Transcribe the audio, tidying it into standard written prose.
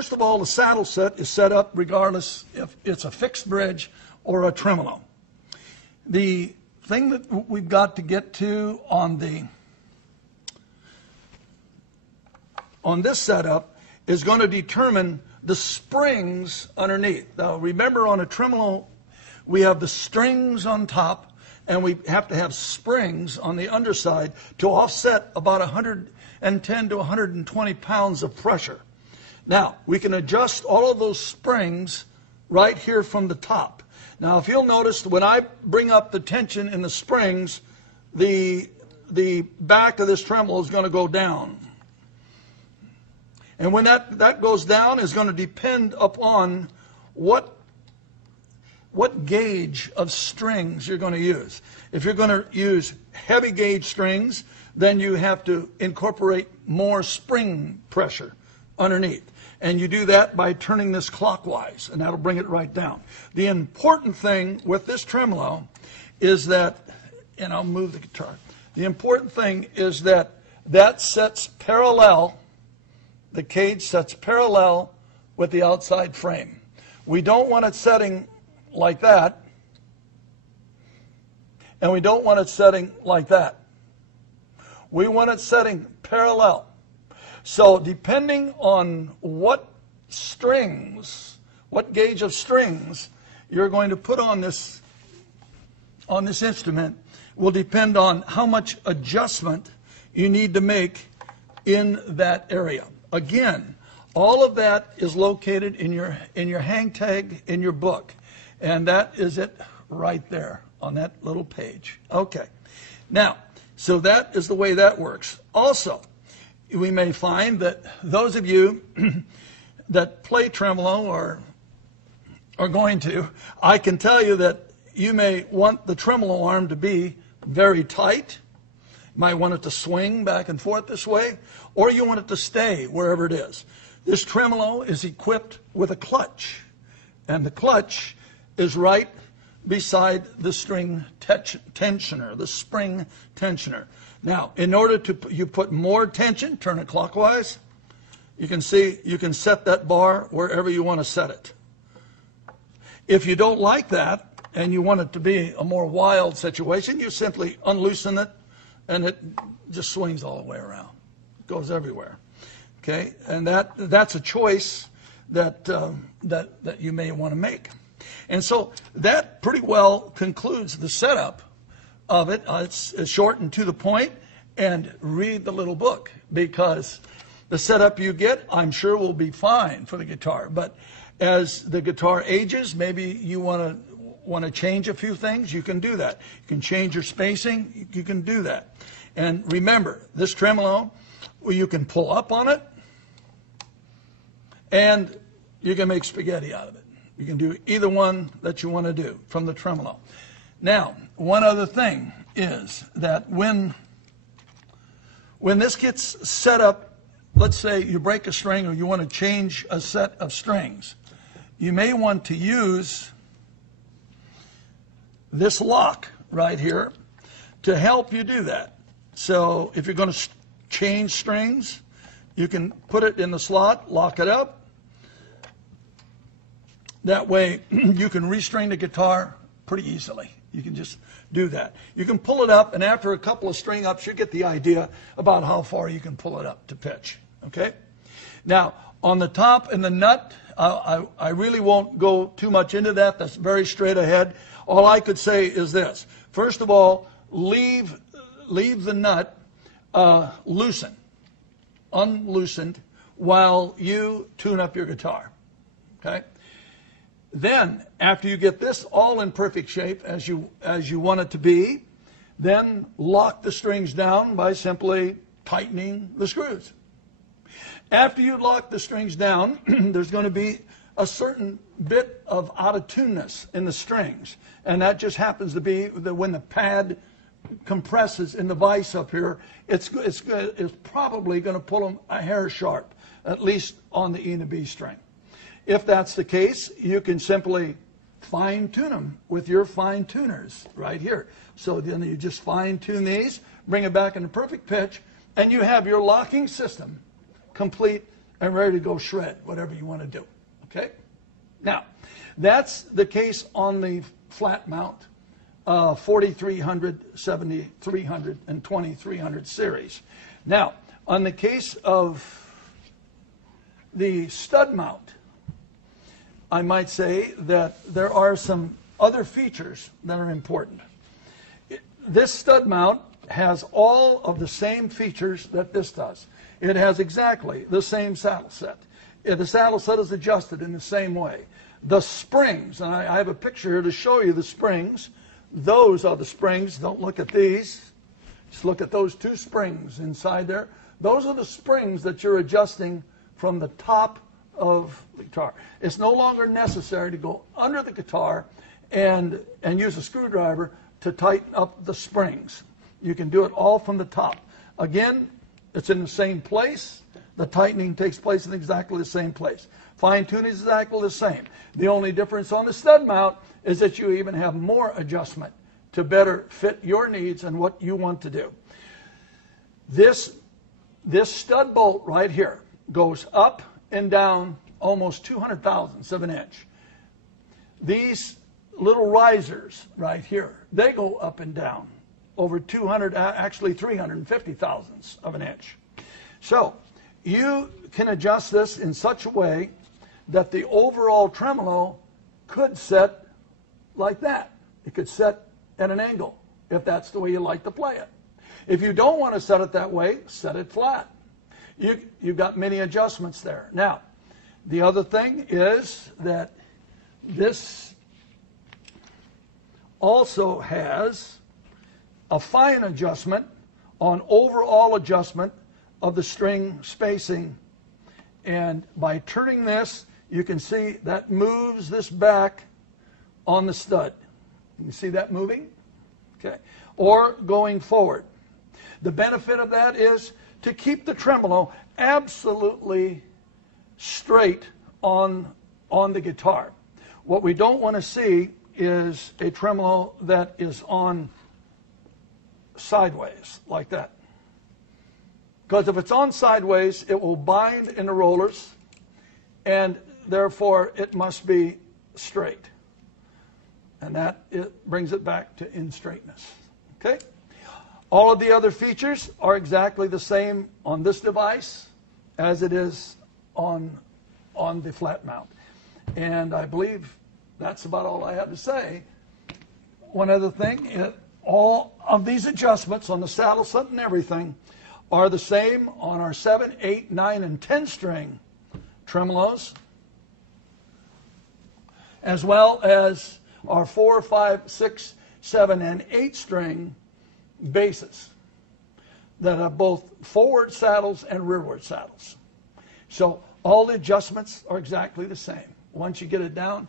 first of all, the saddle set is set up regardless if it's a fixed bridge or a tremolo. The thing that we've got to get to on this setup is going to determine the springs underneath. Now remember, on a tremolo we have the strings on top, and we have to have springs on the underside to offset about 110 to 120 pounds of pressure. Now we can adjust all of those springs right here from the top. Now if you'll notice, when I bring up the tension in the springs, the back of this tremolo is going to go down. And when that goes down is going to depend upon what gauge of strings you're going to use. If you're going to use heavy gauge strings, then you have to incorporate more spring pressure underneath. And you do that by turning this clockwise, and that'll bring it right down. The important thing with this tremolo is that, and I'll move the guitar, the important thing is that sets parallel, the cage sets parallel with the outside frame. We don't want it setting like that, and we don't want it setting like that. We want it setting parallel. So depending on what strings, what gauge of strings you're going to put on this instrument will depend on how much adjustment you need to make in that area. Again, all of that is located in your hang tag in your book. And that is it right there on that little page. Okay. Now, so that is the way that works. Also, we may find that those of you that play tremolo or are going to, I can tell you that you may want the tremolo arm to be very tight. You might want it to swing back and forth this way, or you want it to stay wherever it is. This tremolo is equipped with a clutch, and the clutch is right beside the string tensioner, the spring tensioner. Now, in order to you put more tension, turn it clockwise. You can see you can set that bar wherever you want to set it. If you don't like that and you want it to be a more wild situation, you simply unloosen it, and it just swings all the way around. It goes everywhere. Okay, and that's a choice that you may want to make. And so that pretty well concludes the setup of it. It's short and to the point, and read the little book, because the setup you get, I'm sure, will be fine for the guitar. But as the guitar ages, maybe you want to change a few things. You can do that. You can change your spacing. You can do that. And remember, this tremolo, you can pull up on it, and you can make spaghetti out of it. You can do either one that you want to do from the tremolo. Now, one other thing is that when this gets set up, let's say you break a string or you want to change a set of strings, you may want to use this lock right here to help you do that. So if you're going to change strings, you can put it in the slot, lock it up. That way you can restring the guitar pretty easily. You can just do that. You can pull it up, and after a couple of string ups, you get the idea about how far you can pull it up to pitch. Okay? Now, on the top and the nut, I really won't go too much into that. That's very straight ahead. All I could say is this. First of all, leave the nut unloosened, while you tune up your guitar. Okay? Then, after you get this all in perfect shape as you want it to be, then lock the strings down by simply tightening the screws. After you lock the strings down, there's going to be a certain bit of out-of-tuneness in the strings, and that just happens to be that when the pad compresses in the vise up here, it's probably going to pull them a hair sharp, at least on the E and the B string. If that's the case, you can simply fine-tune them with your fine-tuners right here. So then you just fine-tune these, bring it back into perfect pitch, and you have your locking system complete and ready to go shred, whatever you want to do. Okay? Now, that's the case on the flat mount 4300, 7300, and 2300 series. Now, on the case of the stud mount, I might say that there are some other features that are important. This stud mount has all of the same features that this does. It has exactly the same saddle set. The saddle set is adjusted in the same way. The springs, and I have a picture here to show you the springs. Those are the springs. Don't look at these. Just look at those two springs inside there. Those are the springs that you're adjusting from the top of the guitar. It's no longer necessary to go under the guitar and use a screwdriver to tighten up the springs. You can do it all from the top. Again, it's in the same place. The tightening takes place in exactly the same place. Fine-tuning is exactly the same. The only difference on the stud mount is that you even have more adjustment to better fit your needs and what you want to do. This stud bolt right here goes up and down almost 200 thousandths of an inch. These little risers right here, they go up and down over 200, actually 350 thousandths of an inch. So you can adjust this in such a way that the overall tremolo could set like that. It could set at an angle if that's the way you like to play it. If you don't want to set it that way, set it flat. You've got many adjustments there. Now, the other thing is that this also has a fine adjustment on overall adjustment of the string spacing. And by turning this, you can see that moves this back on the stud. You see that moving? Okay. Or going forward. The benefit of that is to keep the tremolo absolutely straight on the guitar. What we don't want to see is a tremolo that is on sideways like that. Because if it's on sideways, it will bind in the rollers, and therefore it must be straight. And that brings it back to in straightness. Okay? All of the other features are exactly the same on this device as it is on the flat mount. And I believe that's about all I have to say. One other thing, all of these adjustments on the saddle set and everything are the same on our 7, 8, 9, and 10 string tremolos, as well as our 4, 5, 6, 7, and 8 string basses that have both forward saddles and rearward saddles. So all the adjustments are exactly the same. Once you get it down,